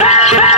Yeah.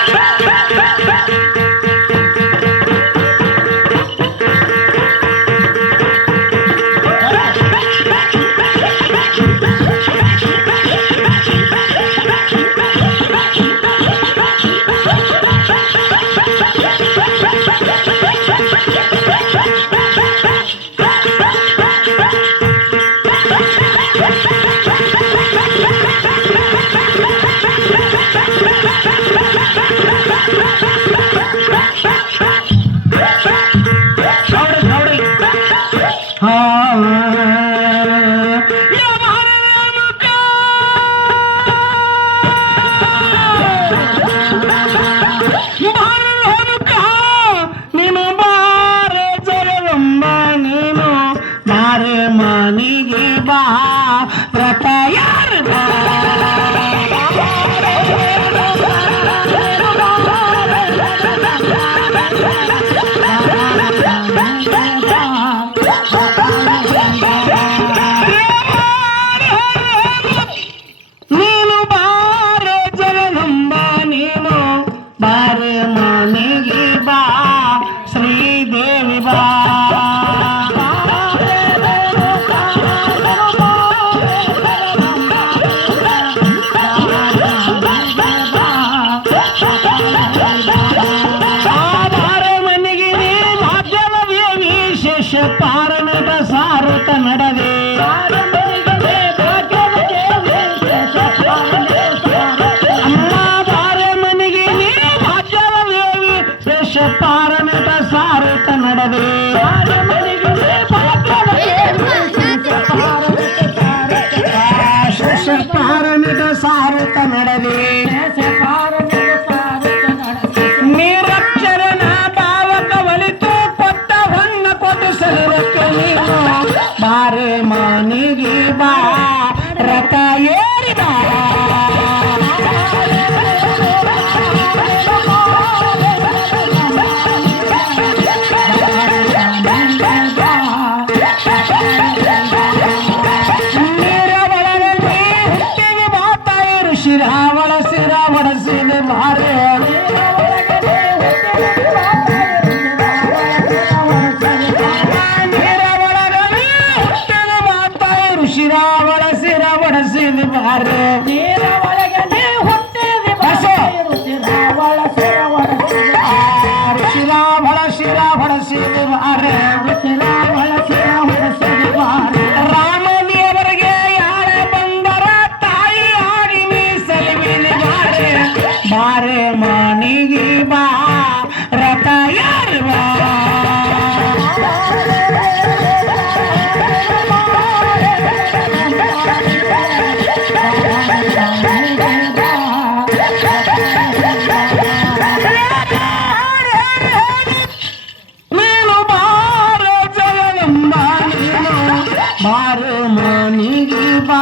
বাবা சீதாவள சிரவண சிறு பாரு சாரு மணிபா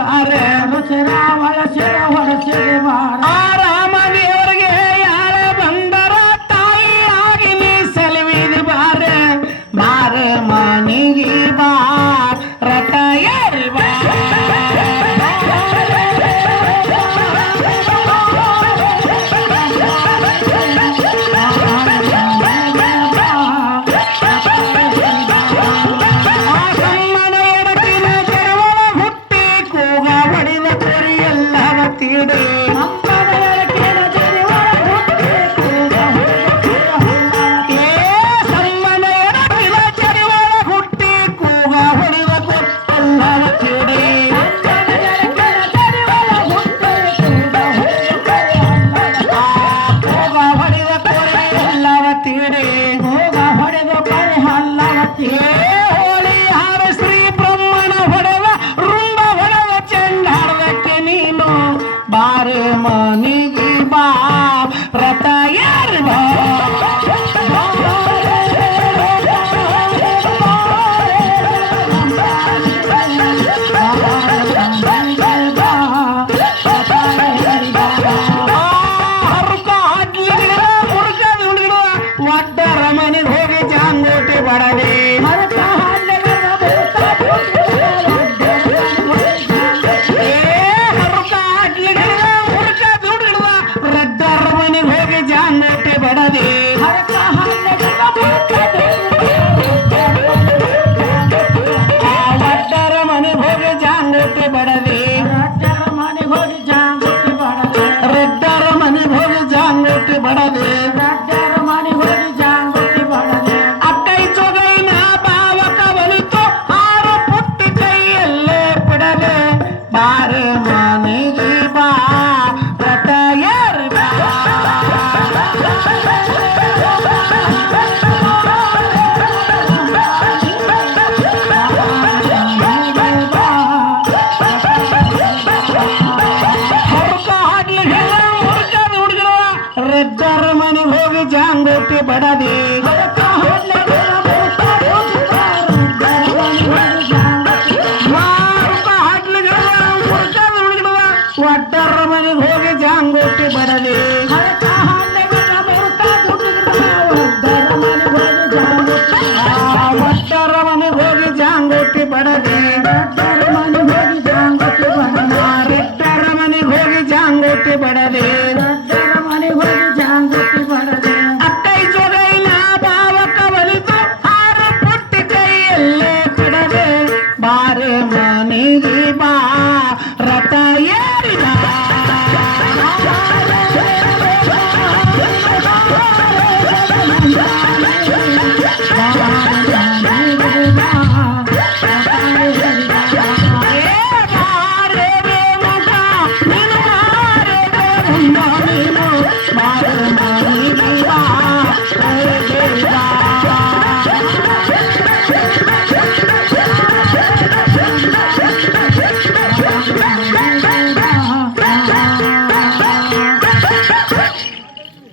are